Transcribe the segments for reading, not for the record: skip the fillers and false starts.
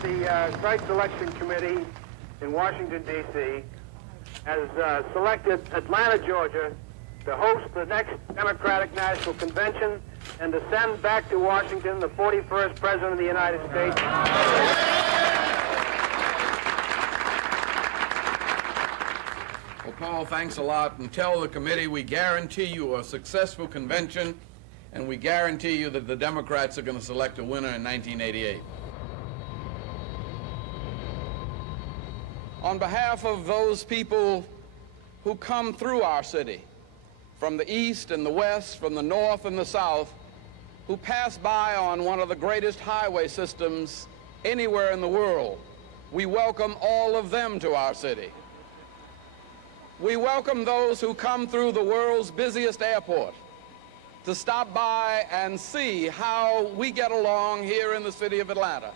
the Site Selection Committee in Washington, D.C. has selected Atlanta, Georgia, to host the next Democratic National Convention and to send back to Washington the 41st President of the United States. Well, Paul, thanks a lot, and tell the committee we guarantee you a successful convention, and we guarantee you that the Democrats are going to select a winner in 1988. On behalf of those people who come through our city, from the east and the west, from the north and the south, who pass by on one of the greatest highway systems anywhere in the world, we welcome all of them to our city. We welcome those who come through the world's busiest airport to stop by and see how we get along here in the city of Atlanta.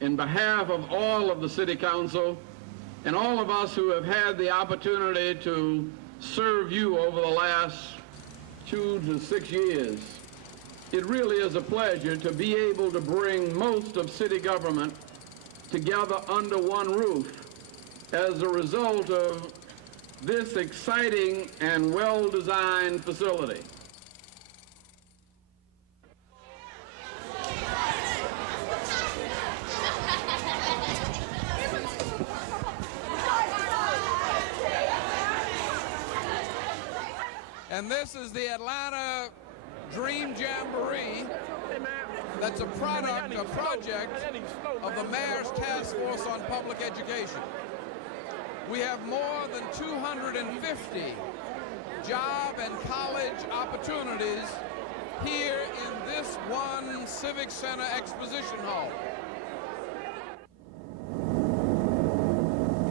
In behalf of all of the City Council and all of us who have had the opportunity to serve you over the last 2 to 6 years, it really is a pleasure to be able to bring most of city government together under one roof as a result of this exciting and well-designed facility. And this is the Atlanta Dream Jamboree. That's a project of the Mayor's Task Force on Public Education. We have more than 250 job and college opportunities here in this one Civic Center Exposition Hall.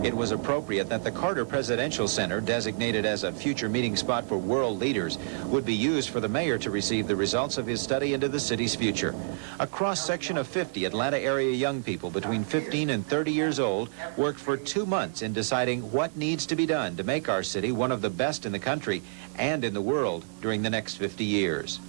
It was appropriate that the Carter Presidential Center, designated as a future meeting spot for world leaders, would be used for the mayor to receive the results of his study into the city's future. A cross-section of 50 Atlanta area young people between 15 and 30 years old worked for 2 months in deciding what needs to be done to make our city one of the best in the country and in the world during the next 50 years.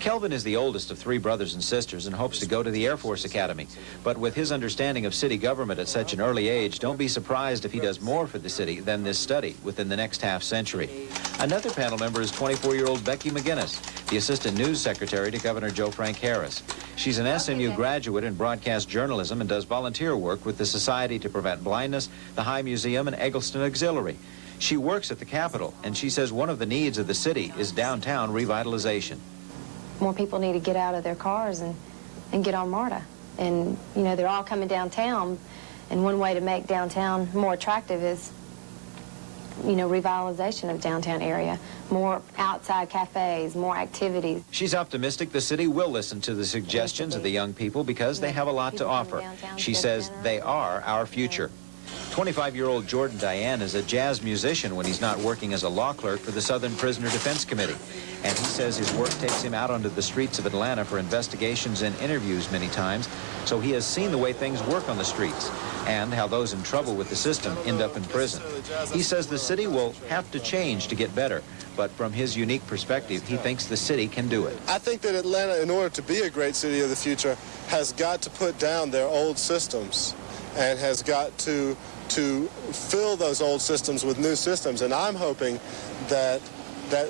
Kelvin is the oldest of 3 brothers and sisters and hopes to go to the Air Force Academy. But with his understanding of city government at such an early age, don't be surprised if he does more for the city than this study within the next half-century. Another panel member is 24-year-old Becky McGinnis, the Assistant News Secretary to Governor Joe Frank Harris. She's an SMU graduate in broadcast journalism and does volunteer work with the Society to Prevent Blindness, the High Museum, and Eggleston Auxiliary. She works at the Capitol, and she says one of the needs of the city is downtown revitalization. More people need to get out of their cars and get on MARTA. And, you know, they're all coming downtown, and one way to make downtown more attractive is, you know, revitalization of downtown area, more outside cafes, more activities. She's optimistic the city will listen to the suggestions of the young people because they have a lot to offer. She says they are our future. 25-year-old Jordan Diane is a jazz musician when he's not working as a law clerk for the Southern Prisoner Defense Committee. And he says his work takes him out onto the streets of Atlanta for investigations and interviews many times, so he has seen the way things work on the streets and how those in trouble with the system end up in prison. He says the city will have to change to get better, but from his unique perspective, he thinks the city can do it. I think that Atlanta, in order to be a great city of the future, has got to put down their old systems and has got to fill those old systems with new systems. And I'm hoping that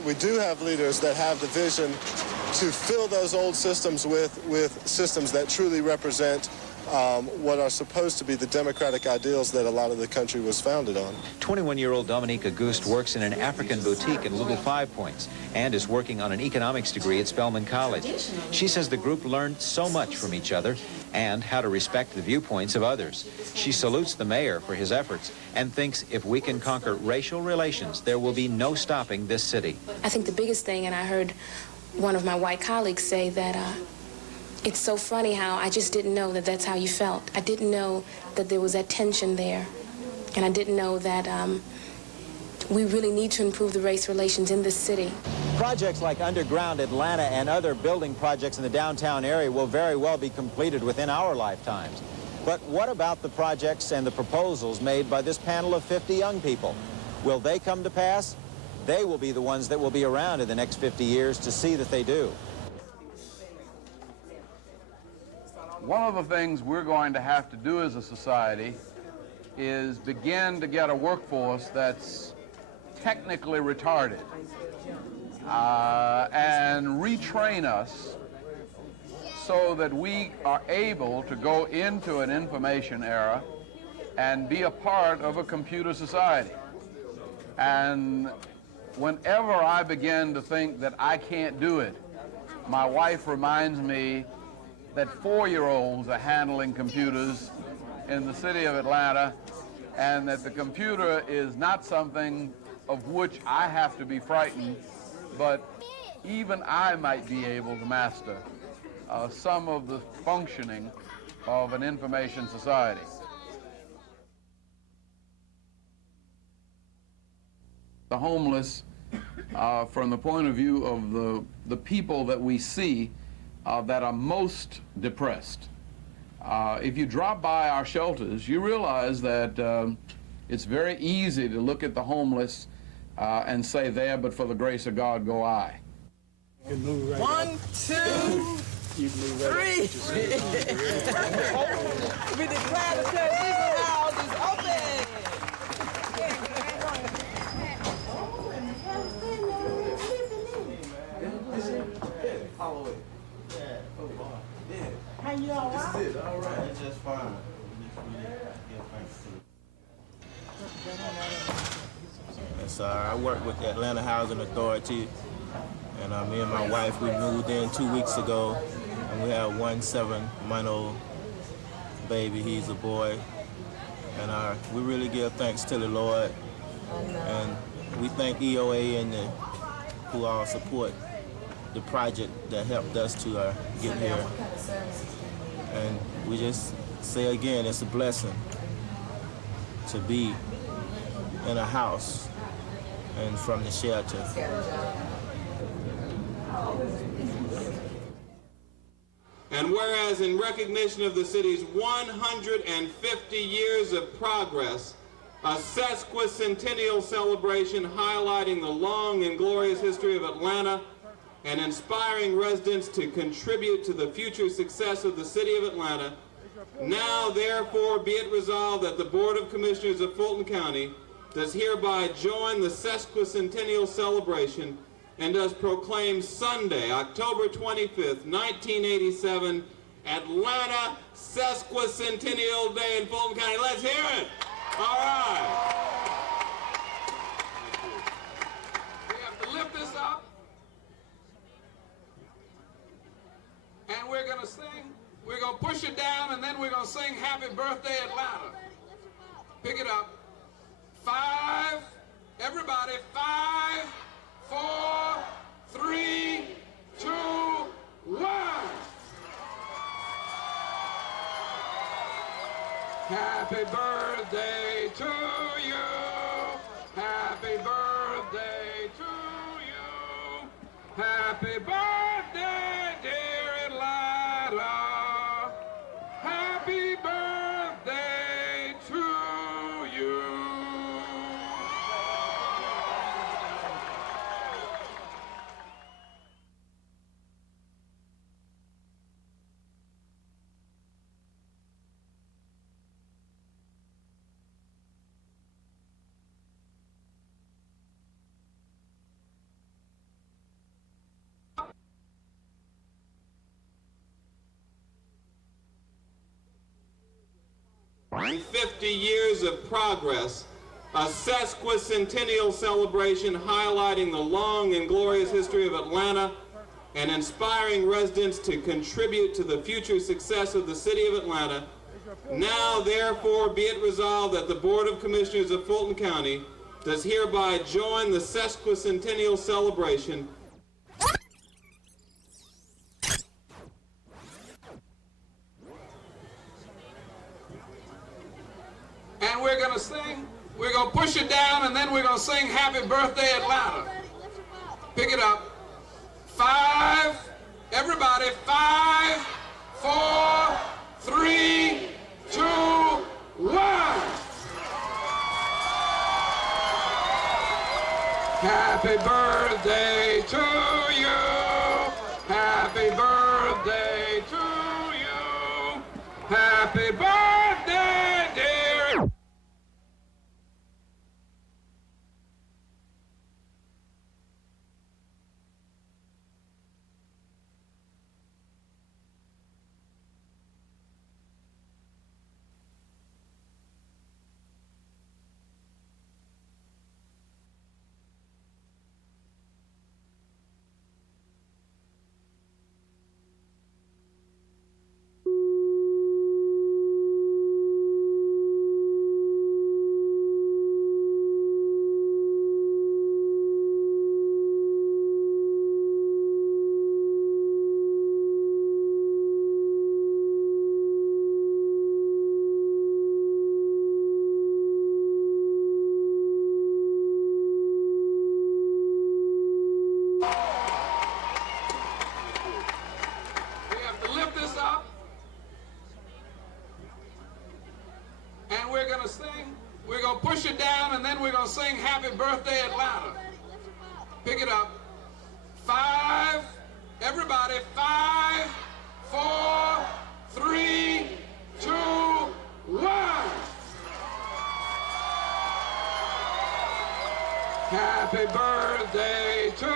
we do have leaders that have the vision to fill those old systems with systems that truly represent what are supposed to be the democratic ideals that a lot of the country was founded on. 21-year-old Dominica Gust works in an African boutique in Little Five Points and is working on an economics degree at Spelman College. She says the group learned so much from each other and how to respect the viewpoints of others. She salutes the mayor for his efforts and thinks if we can conquer racial relations, there will be no stopping this city. I think the biggest thing, and I heard one of my white colleagues say that it's so funny how I just didn't know that that's how you felt. I didn't know that there was that tension there. And I didn't know that we really need to improve the race relations in this city. Projects like Underground Atlanta and other building projects in the downtown area will very well be completed within our lifetimes. But what about the projects and the proposals made by this panel of 50 young people? Will they come to pass? They will be the ones that will be around in the next 50 years to see that they do. One of the things we're going to have to do as a society is begin to get a workforce that's technically retarded and retrain us so that we are able to go into an information era and be a part of a computer society. And whenever I begin to think that I can't do it, my wife reminds me that 4-year-olds are handling computers in the city of Atlanta, and that the computer is not something of which I have to be frightened, but even I might be able to master some of the functioning of an information society. The homeless, from the point of view of the people that we see that are most depressed. If you drop by our shelters, you realize that it's very easy to look at the homeless and say, there, but for the grace of God, go I. 1, 2, 3. We declare the transition house is open. How you all right? This is it, all right. It's just fine. Yes, I work with the Atlanta Housing Authority, and me and my wife, we moved in 2 weeks ago, and we have 1 7-month-old baby. He's a boy, and we really give thanks to the Lord, and we thank EOA and who all support the project that helped us to get here. And we just say again, it's a blessing to be in a house and from the shelter. And whereas in recognition of the city's 150 years of progress, a sesquicentennial celebration highlighting the long and glorious history of Atlanta and inspiring residents to contribute to the future success of the city of Atlanta, now therefore be it resolved that the Board of Commissioners of Fulton County does hereby join the sesquicentennial celebration and does proclaim Sunday, October 25th, 1987, Atlanta Sesquicentennial Day in Fulton County. Let's hear it! All right. We have to lift this up. And we're going to sing, we're going to push it down, and then we're going to sing Happy Birthday Atlanta. Pick it up. 5, everybody, 5, 4, 3, 2, 1. Happy birthday to you. Happy birthday to you. Happy birthday, dear Atlanta. Happy birthday to you. 50 years of progress, a sesquicentennial celebration highlighting the long and glorious history of Atlanta and inspiring residents to contribute to the future success of the city of Atlanta. Now, therefore, be it resolved that the Board of Commissioners of Fulton County does hereby join the sesquicentennial celebration. And we're going to sing, we're going to push it down, and then we're going to sing Happy Birthday Atlanta. Pick it up. 5, everybody, 5, 4, 3, 2, 1. Happy birthday to you. Happy birthday to you. Happy birthday, dear. Push it down, and then we're going to sing Happy Birthday Atlanta. Pick it up. 5, everybody, 5, 4, 3, 2, 1. Happy birthday to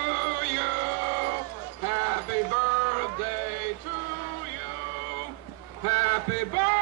you. Happy birthday to you. Happy birthday.